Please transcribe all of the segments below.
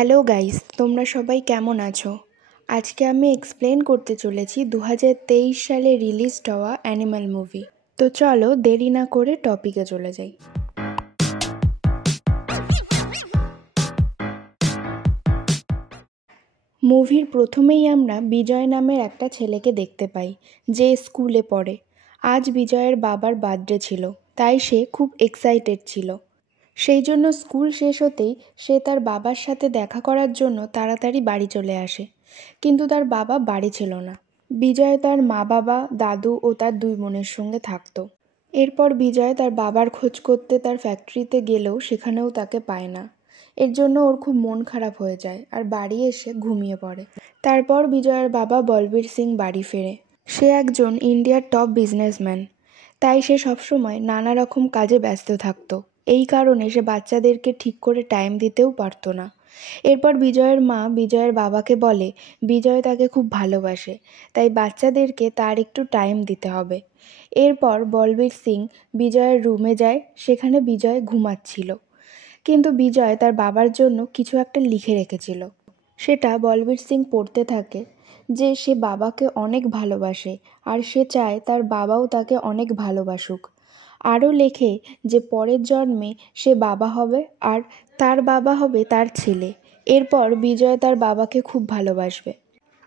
Hello guys, তোমরা সবাই কেমন আছো? আজকে আমি এক্সপ্লেন করতে চলেছি 2023 সালে রিলিজড হওয়া অ্যানিমাল মুভি। তো চলো দেরি না করে টপিকে চলে যাই। মুভির প্রথমেই আমরা বিজয় নামের একটা ছেলেকে দেখতে পাই, যে স্কুলে পড়ে। আজ বিজয়ের বাবার বার্থডে ছিল, তাই সে খুব এক্সাইটেড ছিল। সেই জন্য স্কুল শেষ হতেই সে তার বাবার সাথে দেখা করার জন্য তাড়াতাড়ি বাড়ি চলে আসে। কিন্তু তার বাবা বাড়ি ছিল না। বিজয় তার মা বাবা, দাদু ও তার দুই বোনের সঙ্গে থাকতো। এরপর বিজয় তার বাবার খোঁজ করতে তার ফ্যাক্টরিতে গেলেও সেখানেও তাকে পায় না। এর জন্য ওর খুব মন খারাপ হয়ে যায় আর বাড়ি এসে ঘুমিয়ে পড়ে। তারপর বিজয়ের বাবা বলবীর সিং বাড়ি ফেরে। সে একজন ইন্ডিয়ার টপ বিজনেসম্যান, তাই সে সবসময় নানা রকম কাজে ব্যস্ত থাকতো। এই কারণে সে বাচ্চাদেরকে ঠিক করে টাইম দিতেও পারতো না। এরপর বিজয়ের মা বিজয়ের বাবাকে বলে বিজয় তাকে খুব ভালোবাসে, তাই বাচ্চাদেরকে তার একটু টাইম দিতে হবে। এরপর বলবীর সিং বিজয়ের রুমে যায়, সেখানে বিজয় ঘুমাচ্ছিল। কিন্তু বিজয় তার বাবার জন্য কিছু একটা লিখে রেখেছিল। সেটা বলবীর সিং পড়তে থাকে যে সে বাবাকে অনেক ভালোবাসে আর সে চায় তার বাবাও তাকে অনেক ভালোবাসুক। আরও লেখে যে পরের জন্মে সে বাবা হবে আর তার বাবা হবে তার ছেলে। এরপর বিজয় তার বাবাকে খুব ভালোবাসবে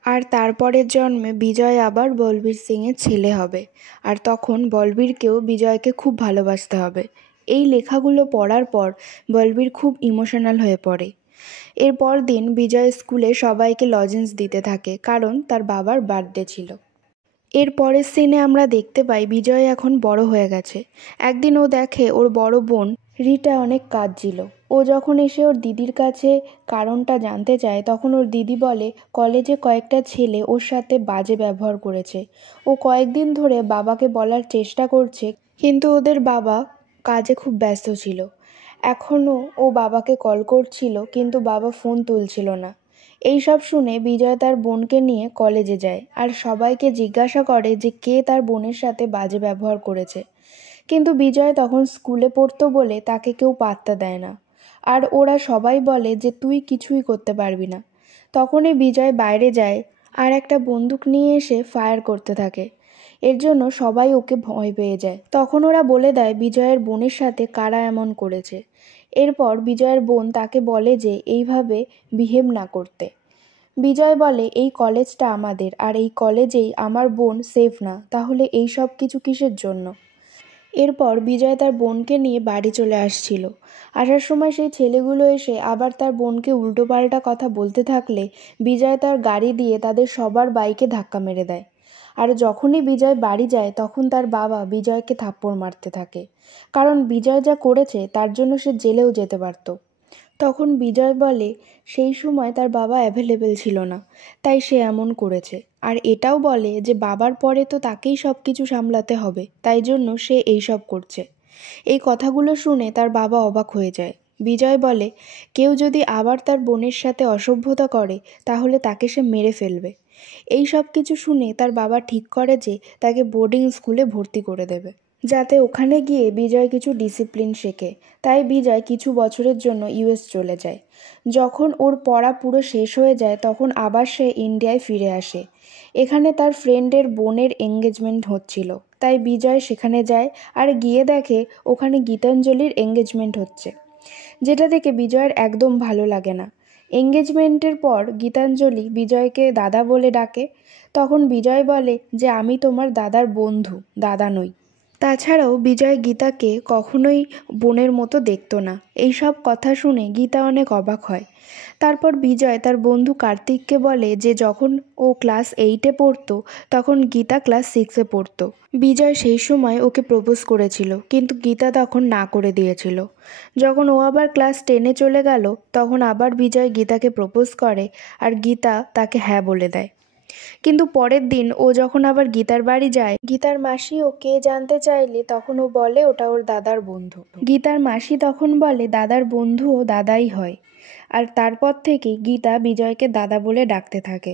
আর তারপরের জন্মে বিজয় আবার বলবীর সিংয়ের ছেলে হবে, আর তখন বলবীরকেও বিজয়কে খুব ভালোবাসতে হবে। এই লেখাগুলো পড়ার পর বলবীর খুব ইমোশনাল হয়ে পড়ে। এরপর দিন বিজয় স্কুলে সবাইকে লজেন্স দিতে থাকে, কারণ তার বাবার বার্থডে ছিল। এর পরের সিনে আমরা দেখতে পাই বিজয় এখন বড় হয়ে গেছে। একদিন ও দেখে ওর বড় বোন রিটা অনেক কাঁদছিল। ও যখন এসে ওর দিদির কাছে কারণটা জানতে চায়, তখন ওর দিদি বলে কলেজে কয়েকটা ছেলে ওর সাথে বাজে ব্যবহার করেছে। ও কয়েকদিন ধরে বাবাকে বলার চেষ্টা করছে, কিন্তু ওদের বাবা কাজে খুব ব্যস্ত ছিল। এখনও ও বাবাকে কল করছিল, কিন্তু বাবা ফোন তুলছিল না। এই সব শুনে বিজয় তার বোনকে নিয়ে কলেজে যায় আর সবাইকে জিজ্ঞাসা করে যে কে তার বোনের সাথে বাজে ব্যবহার করেছে। কিন্তু বিজয় তখন স্কুলে পড়তো বলে তাকে কেউ পাত্তা দেয় না, আর ওরা সবাই বলে যে তুই কিছুই করতে পারবি না। তখনই বিজয় বাইরে যায় আর একটা বন্দুক নিয়ে এসে ফায়ার করতে থাকে। এর জন্য সবাই ওকে ভয় পেয়ে যায়। তখন ওরা বলে দেয় বিজয়ের বোনের সাথে কারা এমন করেছে। এরপর বিজয়ের বোন তাকে বলে যে এইভাবে বিহেভ না করতে। বিজয় বলে এই কলেজটা আমাদের, আর এই কলেজেই আমার বোন সেফ না, তাহলে এই সব কিছু কিসের জন্য? এরপর বিজয় তার বোনকে নিয়ে বাড়ি চলে আসছিল। আসার সময় সেই ছেলেগুলো এসে আবার তার বোনকে উল্টোপাল্টা কথা বলতে থাকলে বিজয় তার গাড়ি দিয়ে তাদের সবার বাইকে ধাক্কা মেরে দেয়। আর যখনই বিজয় বাড়ি যায় তখন তার বাবা বিজয়কে থাপ্পড় মারতে থাকে, কারণ বিজয় যা করেছে তার জন্য সে জেলেও যেতে পারত। তখন বিজয় বলে সেই সময় তার বাবা অ্যাভেলেবেল ছিল না, তাই সে এমন করেছে। আর এটাও বলে যে বাবার পরে তো তাকেই সব কিছু সামলাতে হবে, তাই জন্য সে এইসব করছে। এই কথাগুলো শুনে তার বাবা অবাক হয়ে যায়। বিজয় বলে কেউ যদি আবার তার বোনের সাথে অসভ্যতা করে তাহলে তাকে সে মেরে ফেলবে। এই সব কিছু শুনে তার বাবা ঠিক করে যে তাকে বোর্ডিং স্কুলে ভর্তি করে দেবে, যাতে ওখানে গিয়ে বিজয় কিছু ডিসিপ্লিন শেখে। তাই বিজয় কিছু বছরের জন্য ইউএস চলে যায়। যখন ওর পড়া পুরো শেষ হয়ে যায় তখন আবার সে ইন্ডিয়ায় ফিরে আসে। এখানে তার ফ্রেন্ডের বোনের এঙ্গেজমেন্ট হচ্ছিল, তাই বিজয় সেখানে যায় আর গিয়ে দেখে ওখানে গীতাঞ্জলির এঙ্গেজমেন্ট হচ্ছে, যেটা দেখে বিজয়ের একদম ভালো লাগে না। এঙ্গেজমেন্টের পর গীতাঞ্জলি বিজয়কে দাদা বলে ডাকে। তখন বিজয় বলে যে আমি তোমার দাদার বন্ধু, দাদা নই। তাছাড়াও বিজয় গীতাকে কখনোই বোনের মতো দেখতো না। এই সব কথা শুনে গীতা অনেক অবাক হয়। তারপর বিজয় তার বন্ধু কার্তিককে বলে যে যখন ও ক্লাস 8-এ পড়তো তখন গীতা ক্লাস 6-এ পড়তো। বিজয় সেই সময় ওকে প্রপোজ করেছিল, কিন্তু গীতা তখন না করে দিয়েছিল। যখন ও আবার ক্লাস 10-এ চলে গেল তখন আবার বিজয় গীতাকে প্রপোজ করে আর গীতা তাকে হ্যাঁ বলে দেয়। কিন্তু পরের দিন ও যখন আবার গীতার বাড়ি যায়, গীতার মাসি ওকে জানতে চাইলে তখন ও বলে ওটা ওর দাদার বন্ধু। গীতার মাসি তখন বলে দাদার বন্ধু ও দাদাই হয়। আর তারপর থেকে গীতা বিজয়কে দাদা বলে ডাকতে থাকে।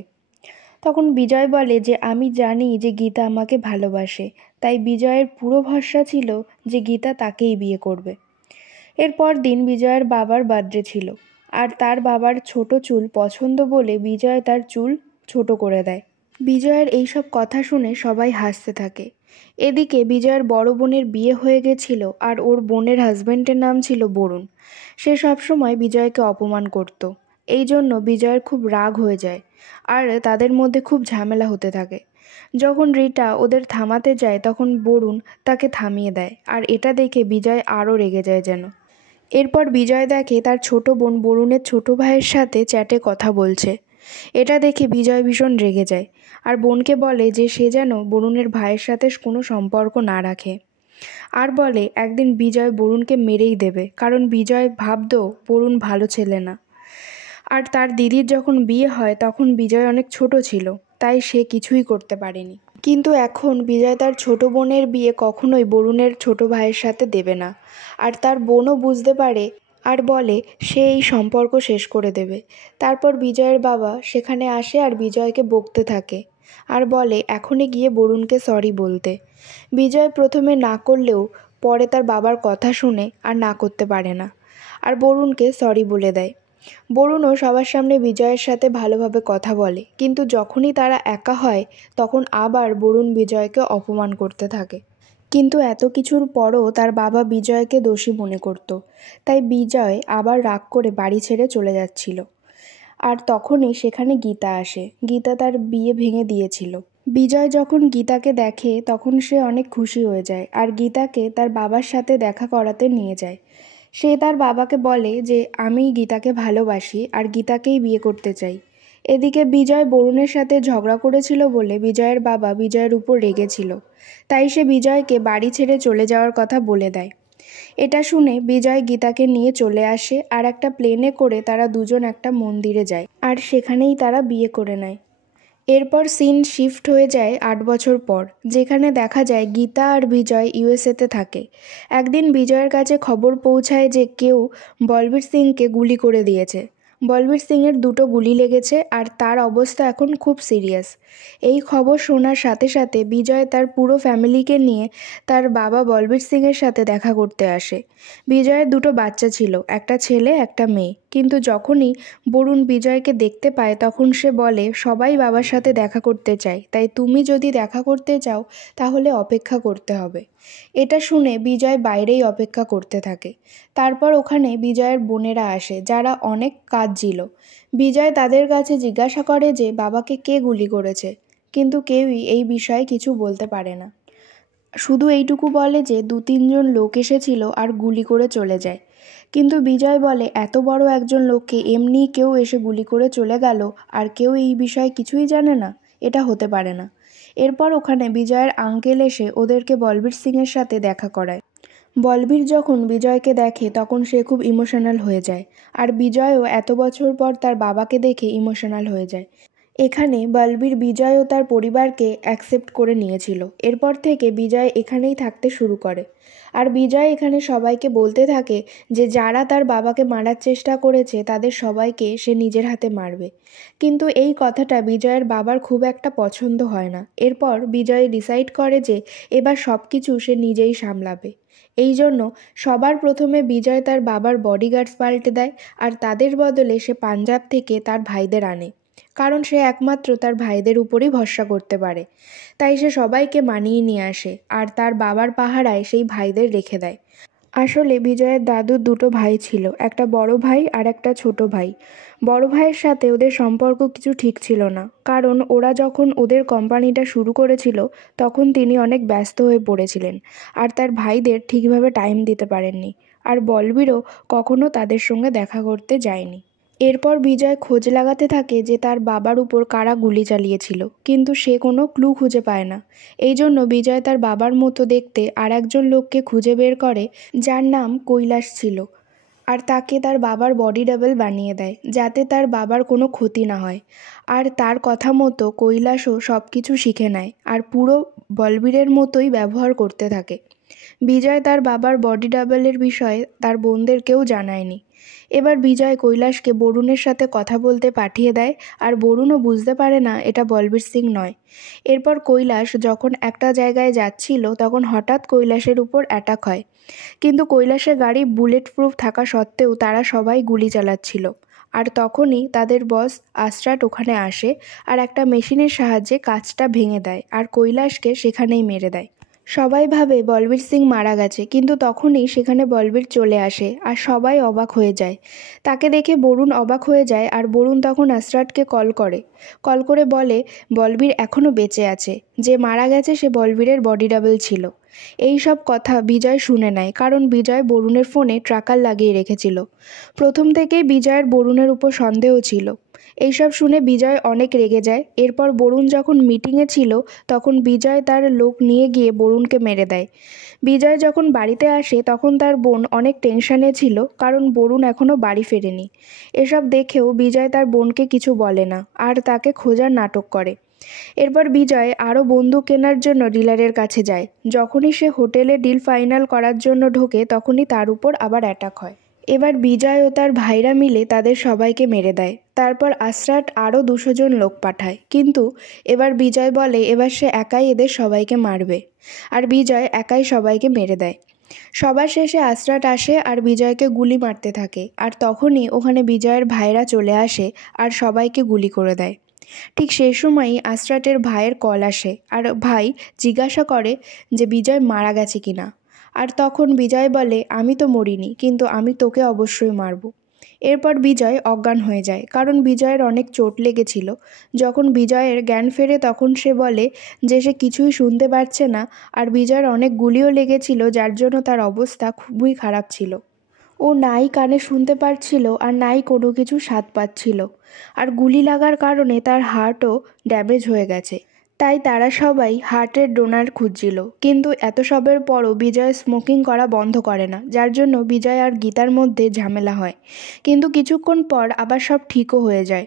তখন বিজয় বলে যে আমি জানি যে গীতা আমাকে ভালোবাসে, তাই বিজয়ের পুরো ভরসা ছিল যে গীতা তাকেই বিয়ে করবে। এরপর দিন বিজয়ের বাবার বার্থডে ছিল। আর তার বাবার ছোট চুল পছন্দ বলে বিজয় তার চুল ছোট করে দেয়। বিজয়ের এইসব কথা শুনে সবাই হাসতে থাকে। এদিকে বিজয়ের বড় বোনের বিয়ে হয়ে গেছিল আর ওর বোনের হাজবেন্ডের নাম ছিল বরুণ। সে সবসময় বিজয়কে অপমান করত। এই জন্য বিজয়ের খুব রাগ হয়ে যায় আর তাদের মধ্যে খুব ঝামেলা হতে থাকে। যখন রিটা ওদের থামাতে যায় তখন বরুণ তাকে থামিয়ে দেয় আর এটা দেখে বিজয় আরও রেগে যায় যেন। এরপর বিজয় দেখে তার ছোট বোন বরুণের ছোট ভাইয়ের সাথে চ্যাটে কথা বলছে। এটা দেখে বিজয় ভীষণ রেগে যায় আর বোনকে বলে যে সে যেন বরুণের ভাইয়ের সাথে কোনো সম্পর্ক না রাখে। আর বলে একদিন বিজয় বরুণকে মেরেই দেবে, কারণ বিজয় ভাবতো বরুণ ভালো ছেলে না। আর তার দিদির যখন বিয়ে হয় তখন বিজয় অনেক ছোট ছিল, তাই সে কিছুই করতে পারেনি। কিন্তু এখন বিজয় তার ছোট বোনের বিয়ে কখনোই বরুণের ছোট ভাইয়ের সাথে দেবে না। আর তার বোনও বুঝতে পারে আর বলে সে এই সম্পর্ক শেষ করে দেবে। তারপর বিজয়ের বাবা সেখানে আসে আর বিজয়কে বকতে থাকে আর বলে এখনই গিয়ে বরুণকে সরি বলতে। বিজয় প্রথমে না করলেও পরে তার বাবার কথা শুনে আর না করতে পারে না আর বরুণকে সরি বলে দেয়। বরুণও সবার সামনে বিজয়ের সাথে ভালোভাবে কথা বলে, কিন্তু যখনই তারা একা হয় তখন আবার বরুণ বিজয়কে অপমান করতে থাকে। কিন্তু এত কিছুর পরও তার বাবা বিজয়কে দোষী মনে করত, তাই বিজয় আবার রাগ করে বাড়ি ছেড়ে চলে যাচ্ছিল। আর তখনই সেখানে গীতা আসে। গীতা তার বিয়ে ভেঙে দিয়েছিল। বিজয় যখন গীতাকে দেখে তখন সে অনেক খুশি হয়ে যায় আর গীতাকে তার বাবার সাথে দেখা করাতে নিয়ে যায়। সে তার বাবাকে বলে যে আমি গীতাকে ভালোবাসি আর গীতাকেই বিয়ে করতে চাই। এদিকে বিজয় বরুণের সাথে ঝগড়া করেছিল বলে বিজয়ের বাবা বিজয়ের উপর রেগেছিল, তাই সে বিজয়কে বাড়ি ছেড়ে চলে যাওয়ার কথা বলে দেয়। এটা শুনে বিজয় গীতাকে নিয়ে চলে আসে আর একটা প্লেনে করে তারা দুজন একটা মন্দিরে যায় আর সেখানেই তারা বিয়ে করে নেয়। এরপর সিন শিফট হয়ে যায় ৮ বছর পর, যেখানে দেখা যায় গীতা আর বিজয় ইউএসএতে থাকে। একদিন বিজয়ের কাছে খবর পৌঁছায় যে কেউ বলবীর সিংকে গুলি করে দিয়েছে। বলবীর সিংয়ের 2টো গুলি লেগেছে আর তার অবস্থা এখন খুব সিরিয়াস। এই খবর শোনার সাথে সাথে বিজয় তার পুরো ফ্যামিলিকে নিয়ে তার বাবা বলবীর সিংয়ের সাথে দেখা করতে আসে। বিজয়ের 2টো বাচ্চা ছিল, একটা ছেলে একটা মেয়ে। কিন্তু যখনই বরুণ বিজয়কে দেখতে পায় তখন সে বলে সবাই বাবার সাথে দেখা করতে চায়, তাই তুমি যদি দেখা করতে চাও তাহলে অপেক্ষা করতে হবে। এটা শুনে বিজয় বাইরেই অপেক্ষা করতে থাকে। তারপর ওখানে বিজয়ের বোনেরা আসে যারা অনেক কাঁদছিল। বিজয় তাদের কাছে জিজ্ঞাসা করে যে বাবাকে কে গুলি করেছে, কিন্তু কেউই এই বিষয়ে কিছু বলতে পারে না। শুধু এইটুকু বলে যে 2-3 জন লোক এসেছিল আর গুলি করে চলে যায়। কিন্তু বিজয় বলে এত বড় একজন লোককে এমনি কেউ এসে গুলি করে চলে গেল আর কেউ এই বিষয়ে কিছুই জানে না, এটা হতে পারে না। এরপর ওখানে বিজয়ের আঙ্কেল এসে ওদেরকে বলবীর সিংয়ের সাথে দেখা করায়। বলবীর যখন বিজয়কে দেখে তখন সে খুব ইমোশনাল হয়ে যায় আর বিজয়ও এত বছর পর তার বাবাকে দেখে ইমোশনাল হয়ে যায়। এখানে বলবীর বিজয় ও তার পরিবারকে অ্যাকসেপ্ট করে নিয়েছিল। এরপর থেকে বিজয় এখানেই থাকতে শুরু করে আর বিজয় এখানে সবাইকে বলতে থাকে যে যারা তার বাবাকে মারার চেষ্টা করেছে তাদের সবাইকে সে নিজের হাতে মারবে। কিন্তু এই কথাটা বিজয়ের বাবার খুব একটা পছন্দ হয় না। এরপর বিজয় ডিসাইড করে যে এবার সব কিছু সে নিজেই সামলাবে। এই জন্য সবার প্রথমে বিজয় তার বাবার বডিগার্ডস পাল্টে দেয় আর তাদের বদলে সে পাঞ্জাব থেকে তার ভাইদের আনে, কারণ সে একমাত্র তার ভাইদের উপরই ভরসা করতে পারে। তাই সে সবাইকে মানিয়ে নিয়ে আসে আর তার বাবার পাহারায় সেই ভাইদের রেখে দেয়। আসলে বিজয়ের দাদুর 2টো ভাই ছিল, একটা বড় ভাই আর একটা ছোট ভাই। বড় ভাইয়ের সাথে ওদের সম্পর্ক কিছু ঠিক ছিল না, কারণ ওরা যখন ওদের কোম্পানিটা শুরু করেছিল তখন তিনি অনেক ব্যস্ত হয়ে পড়েছিলেন আর তার ভাইদের ঠিকভাবে টাইম দিতে পারেননি। আর বলবীরও কখনো তাদের সঙ্গে দেখা করতে যায়নি। এরপর বিজয় খোঁজ লাগাতে থাকে যে তার বাবার উপর কারা গুলি চালিয়েছিল, কিন্তু সে কোনো ক্লু খুঁজে পায় না। এই জন্য বিজয় তার বাবার মতো দেখতে আর একজন লোককে খুঁজে বের করে যার নাম কৈলাস ছিল আর তাকে তার বাবার বডি ডাবল বানিয়ে দেয় যাতে তার বাবার কোনো ক্ষতি না হয়। আর তার কথা মতো কৈলাসও সব কিছু শিখে নেয় আর পুরো বলবীরের মতোই ব্যবহার করতে থাকে। বিজয় তার বাবার বডি ডাবলের বিষয়ে তার বোনদেরকেও জানায়নি। এবার বিজয় কৈলাসকে বরুণের সাথে কথা বলতে পাঠিয়ে দেয় আর বরুণও বুঝতে পারে না এটা বলবীর সিং নয়। এরপর কৈলাস যখন একটা জায়গায় যাচ্ছিল তখন হঠাৎ কৈলাসের উপর অ্যাটাক হয় কিন্তু কৈলাসের গাড়ি বুলেট প্রুফ থাকা সত্ত্বেও তারা সবাই গুলি চালাচ্ছিল। আর তখনই তাদের বস আশরাট ওখানে আসে আর একটা মেশিনের সাহায্যে কাঁচটা ভেঙে দেয় আর কৈলাসকে সেখানেই মেরে দেয়। সবাই ভাবে বলবীর সিং মারা গেছে, কিন্তু তখনই সেখানে বলবীর চলে আসে আর সবাই অবাক হয়ে যায়। তাকে দেখে বরুণ অবাক হয়ে যায় আর বরুণ তখন আশরাটকে কল করে বলে বলবীর এখনও বেঁচে আছে, যে মারা গেছে সে বলবীরের বডি ডাবল ছিল। এই সব কথা বিজয় শুনে নেয়, কারণ বিজয় বরুণের ফোনে ট্র্যাকার লাগিয়ে রেখেছিল। প্রথম থেকেই বিজয়ের বরুণের উপর সন্দেহ ছিল। এইসব শুনে বিজয় অনেক রেগে যায়। এরপর বরুণ যখন মিটিংয়ে ছিল তখন বিজয় তার লোক নিয়ে গিয়ে বরুণকে মেরে দেয়। বিজয় যখন বাড়িতে আসে তখন তার বোন অনেক টেনশনে ছিল, কারণ বরুণ এখনও বাড়ি ফেরেনি। এসব দেখেও বিজয় তার বোনকে কিছু বলে না আর তাকে খোঁজার নাটক করে। এরপর বিজয় আরও বন্দুক কেনার জন্য ডিলারের কাছে যায়। যখনই সে হোটেলে ডিল ফাইনাল করার জন্য ঢোকে তখনই তার উপর আবার অ্যাটাক হয়। এবার বিজয় ও তার ভাইরা মিলে তাদের সবাইকে মেরে দেয়। তারপর আশরাট আরও 200 জন লোক পাঠায়, কিন্তু এবার বিজয় বলে এবার সে একাই এদের সবাইকে মারবে। আর বিজয় একাই সবাইকে মেরে দেয়। সবার শেষে আশরাট আসে আর বিজয়কে গুলি মারতে থাকে, আর তখনই ওখানে বিজয়ের ভাইরা চলে আসে আর সবাইকে গুলি করে দেয়। ঠিক সেই সময়ই আশরাটের ভাইয়ের কল আসে আর ভাই জিজ্ঞাসা করে যে বিজয় মারা গেছে কিনা। আর তখন বিজয় বলে আমি তো মরিনি, কিন্তু আমি তোকে অবশ্যই মারব। এরপর বিজয় অজ্ঞান হয়ে যায়, কারণ বিজয়ের অনেক চোট লেগেছিল। যখন বিজয়ের জ্ঞান ফেরে তখন সে বলে যে সে কিছুই শুনতে পারছে না, আর বিজয়ের অনেক গুলিও লেগেছিল, যার জন্য তার অবস্থা খুবই খারাপ ছিল। ও নাই কানে শুনতে পারছিল আর নাই কোনো কিছু স্বাদ পাচ্ছিল। আর গুলি লাগার কারণে তার হার্টও ড্যামেজ হয়ে গেছে। তাই তারা সবাই হার্টের ডোনার খুঁজছিল, কিন্তু এত সবের পরও বিজয় স্মোকিং করা বন্ধ করে না, যার জন্য বিজয় আর গীতার মধ্যে ঝামেলা হয়। কিন্তু কিছুক্ষণ পর আবার সব ঠিকও হয়ে যায়।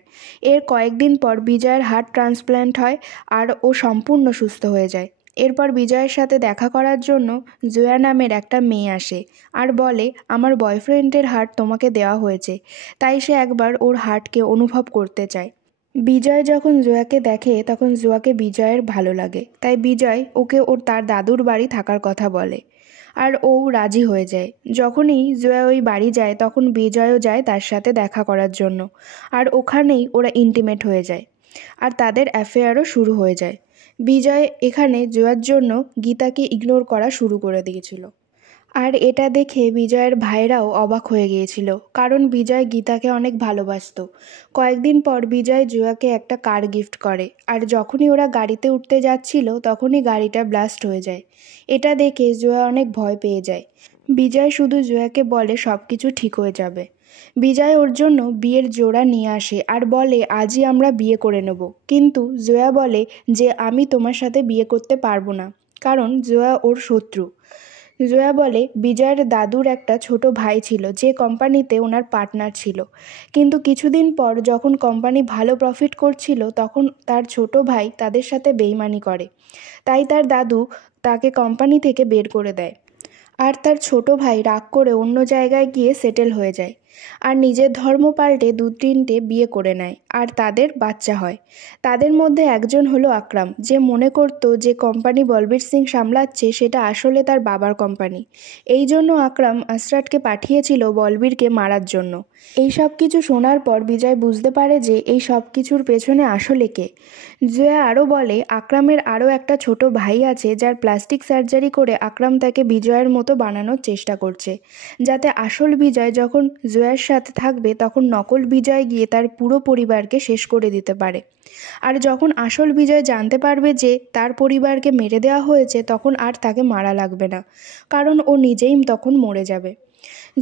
এর কয়েকদিন পর বিজয়ের হার্ট ট্রান্সপ্ল্যান্ট হয় আর ও সম্পূর্ণ সুস্থ হয়ে যায়। এরপর বিজয়ের সাথে দেখা করার জন্য জয়া নামের একটা মেয়ে আসে আর বলে আমার বয়ফ্রেন্ডের হার্ট তোমাকে দেওয়া হয়েছে, তাই সে একবার ওর হার্টকে অনুভব করতে চায়। বিজয় যখন জয়াকে দেখে তখন জয়াকে বিজয়ের ভালো লাগে, তাই বিজয় ওকে ওর তার দাদুর বাড়ি থাকার কথা বলে আর ও রাজি হয়ে যায়। যখনই জয়া ওই বাড়ি যায় তখন বিজয়ও যায় তার সাথে দেখা করার জন্য, আর ওখানেই ওরা ইন্টিমেট হয়ে যায় আর তাদের অ্যাফেয়ারও শুরু হয়ে যায়। বিজয় এখানে জয়ার জন্য গীতাকে ইগনোর করা শুরু করে দিয়েছিল। আর এটা দেখে বিজয়ের ভাইরাও অবাক হয়ে গিয়েছিল, কারণ বিজয় গীতাকে অনেক ভালোবাসতো। কয়েকদিন পর বিজয় জয়াকে একটা কার গিফট করে, আর যখনই ওরা গাড়িতে উঠতে যাচ্ছিল তখনই গাড়িটা ব্লাস্ট হয়ে যায়। এটা দেখে জয়া অনেক ভয় পেয়ে যায়। বিজয় শুধু জয়াকে বলে সব কিছু ঠিক হয়ে যাবে। বিজয় ওর জন্য বিয়ের জোড়া নিয়ে আসে আর বলে আজই আমরা বিয়ে করে নেব, কিন্তু জয়া বলে যে আমি তোমার সাথে বিয়ে করতে পারবো না, কারণ জয়া ওর শত্রু। জয়া বলে বিজয়ের দাদুর একটা ছোট ভাই ছিল যে কোম্পানিতে ওনার পার্টনার ছিল, কিন্তু কিছুদিন পর যখন কোম্পানি ভালো প্রফিট করছিল তখন তার ছোট ভাই তাদের সাথে বেইমানি করে, তাই তার দাদু তাকে কোম্পানি থেকে বের করে দেয়। আর তার ছোট ভাই রাগ করে অন্য জায়গায় গিয়ে সেটেল হয়ে যায় আর নিজের ধর্ম পাল্টে 2-3টে বিয়ে করে নেয় আর তাদের বাচ্চা হয়। তাদের মধ্যে একজন হলো আকরাম, যে মনে করতো যে কোম্পানি বলবীর সিং সামলাচ্ছে সেটা আসলে তার বাবার কোম্পানি। এই জন্য আকরাম আশরাটকে পাঠিয়েছিল বলবীরকে মারার জন্য। এই সব কিছু শোনার পর বিজয় বুঝতে পারে যে এই সব কিছুর পেছনে আসলে কে। জয়া আরও বলে আকরামের আরও একটা ছোট ভাই আছে যার প্লাস্টিক সার্জারি করে আকরাম তাকে বিজয়ের মতো বানানোর চেষ্টা করছে, যাতে আসল বিজয় যখন জয়ার সাথে থাকবে তখন নকল বিজয় গিয়ে তার পুরো পরিবারকে শেষ করে দিতে পারে। আর যখন আসল বিজয় জানতে পারবে যে তার পরিবারকে মেরে দেওয়া হয়েছে তখন আর তাকে মারা লাগবে না, কারণ ও নিজেই তখন মরে যাবে।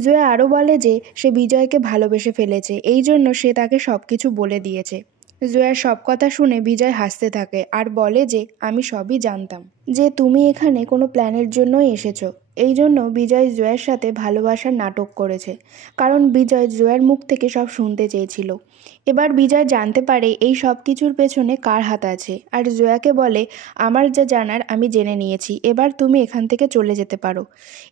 জয়া আরও বলে যে সে বিজয়কে ভালোবেসে ফেলেছে, এই জন্য সে তাকে সব কিছু বলে দিয়েছে। জয়ার সব কথা শুনে বিজয় হাসতে থাকে আর বলে যে আমি সবই জানতাম যে তুমি এখানে কোনো প্ল্যানের জন্যই এসেছো। এই জন্য বিজয় জয়ার সাথে ভালোবাসার নাটক করেছে, কারণ বিজয় জয়ার মুখ থেকে সব শুনতে চেয়েছিল। এবার বিজয় জানতে পারে এই সব কিছুর পেছনে কার হাত আছে, আর জয়াকে বলে আমার যা জানার আমি জেনে নিয়েছি, এবার তুমি এখান থেকে চলে যেতে পারো।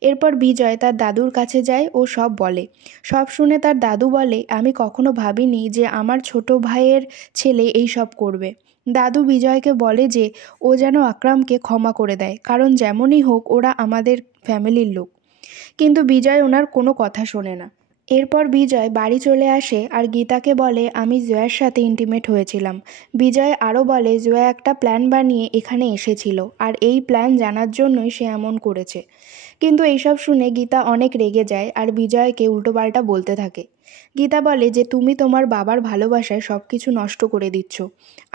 এরপর বিজয় তার দাদুর কাছে যায় ও সব বলে। সব শুনে তার দাদু বলে আমি কখনো ভাবিনি যে আমার ছোট ভাইয়ের ছেলে এই সব করবে। দাদু বিজয়কে বলে যে ও যেন আকরামকে ক্ষমা করে দেয়, কারণ যেমনই হোক ওরা আমাদের ফ্যামিলির লোক। কিন্তু বিজয় ওনার কোনো কথা শোনে না। এরপর বিজয় বাড়ি চলে আসে আর গীতাকে বলে, আমি জয়ার সাথে ইন্টিমেট হয়েছিলাম। বিজয় আরও বলে জয়া একটা প্ল্যান বানিয়ে এখানে এসেছিল আর এই প্ল্যান জানার জন্যই সে এমন করেছে। কিন্তু এইসব শুনে গীতা অনেক রেগে যায় আর বিজয়কে উল্টোপাল্টা বলতে থাকে। গীতা বলে যে তুমি তোমার বাবার ভালোবাসায় সব কিছু নষ্ট করে দিচ্ছ,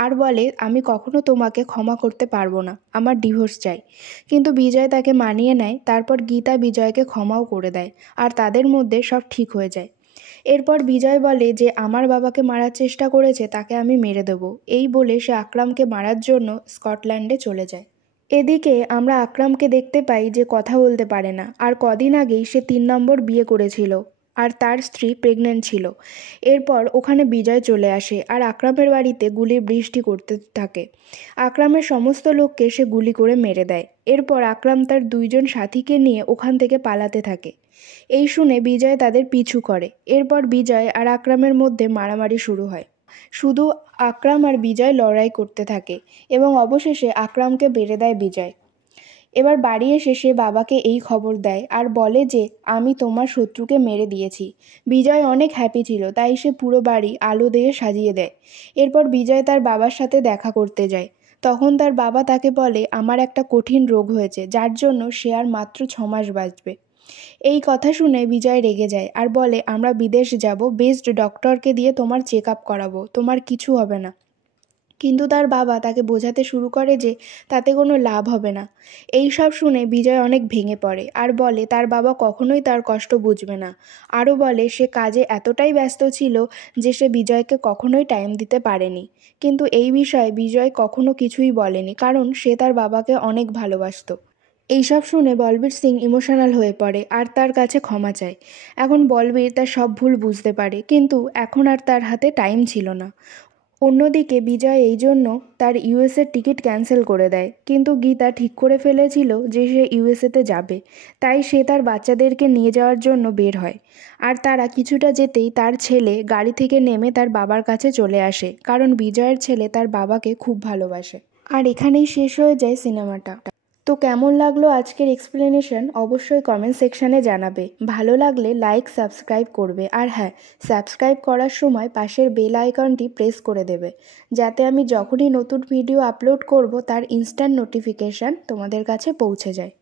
আর বলে আমি কখনো তোমাকে ক্ষমা করতে পারবো না, আমার ডিভোর্স চাই। কিন্তু বিজয় তাকে মানিয়ে নেয়। তারপর গীতা বিজয়কে ক্ষমাও করে দেয় আর তাদের মধ্যে সব ঠিক হয়ে যায়। এরপর বিজয় বলে যে আমার বাবাকে মারার চেষ্টা করেছে তাকে আমি মেরে দেবো। এই বলে সে আকরামকে মারার জন্য স্কটল্যান্ডে চলে যায়। এদিকে আমরা আকরামকে দেখতে পাই যে কথা বলতে পারে না, আর কদিন আগেই সে 3 নম্বর বিয়ে করেছিল আর তার স্ত্রী প্রেগনেন্ট ছিল। এরপর ওখানে বিজয় চলে আসে আর আকরামের বাড়িতে গুলির বৃষ্টি করতে থাকে। আকরামের সমস্ত লোককে সে গুলি করে মেরে দেয়। এরপর আকরাম তার 2জন সাথীকে নিয়ে ওখান থেকে পালাতে থাকে। এই শুনে বিজয় তাদের পিছু করে। এরপর বিজয় আর আকরামের মধ্যে মারামারি শুরু হয়। শুধু আকরাম আর বিজয় লড়াই করতে থাকে এবং অবশেষে আকরামকে মেরে দেয় বিজয়। এবার বাড়ি এসে সে বাবাকে এই খবর দেয় আর বলে যে আমি তোমার শত্রুকে মেরে দিয়েছি। বিজয় অনেক হ্যাপি ছিল, তাই সে পুরো বাড়ি আলো দিয়ে সাজিয়ে দেয়। এরপর বিজয় তার বাবার সাথে দেখা করতে যায়। তখন তার বাবা তাকে বলে আমার একটা কঠিন রোগ হয়েছে যার জন্য সে আর মাত্র 6 মাস বাঁচবে। এই কথা শুনে বিজয় রেগে যায় আর বলে আমরা বিদেশ যাব, বেস্ট ডক্টরকে দিয়ে তোমার চেক আপ করাবো, তোমার কিছু হবে না। কিন্তু তার বাবা তাকে বোঝাতে শুরু করে যে তাতে কোনো লাভ হবে না। এই সব শুনে বিজয় অনেক ভেঙে পড়ে আর বলে তার বাবা কখনোই তার কষ্ট বুঝবে না। আরও বলে সে কাজে এতটাই ব্যস্ত ছিল যে সে বিজয়কে কখনোই টাইম দিতে পারেনি। কিন্তু এই বিষয়ে বিজয় কখনো কিছুই বলেনি, কারণ সে তার বাবাকে অনেক ভালোবাসতো। এইসব শুনে বলবীর সিং ইমোশনাল হয়ে পড়ে আর তার কাছে ক্ষমা চায়। এখন বলবীর তার সব ভুল বুঝতে পারে, কিন্তু এখন আর তার হাতে টাইম ছিল না। অন্যদিকে বিজয় এই জন্য তার ইউএসের টিকিট ক্যান্সেল করে দেয়, কিন্তু গীতা ঠিক করে ফেলেছিল যে সে ইউএসএতে যাবে। তাই সে তার বাচ্চাদেরকে নিয়ে যাওয়ার জন্য বের হয়। আর তারা কিছুটা যেতেই তার ছেলে গাড়ি থেকে নেমে তার বাবার কাছে চলে আসে, কারণ বিজয়ের ছেলে তার বাবাকে খুব ভালোবাসে। আর এখানেই শেষ হয়ে যায় সিনেমাটা। তো কেমন লাগলো আজকের এক্সপ্লেনেশন অবশ্যই কমেন্ট সেকশানে জানাবে। ভালো লাগলে লাইক সাবস্ক্রাইব করবে, আর হ্যাঁ, সাবস্ক্রাইব করার সময় পাশের বেল আইকনটি প্রেস করে দেবে, যাতে আমি যখনই নতুন ভিডিও আপলোড করব তার ইনস্ট্যান্ট নোটিফিকেশান তোমাদের কাছে পৌঁছে যায়।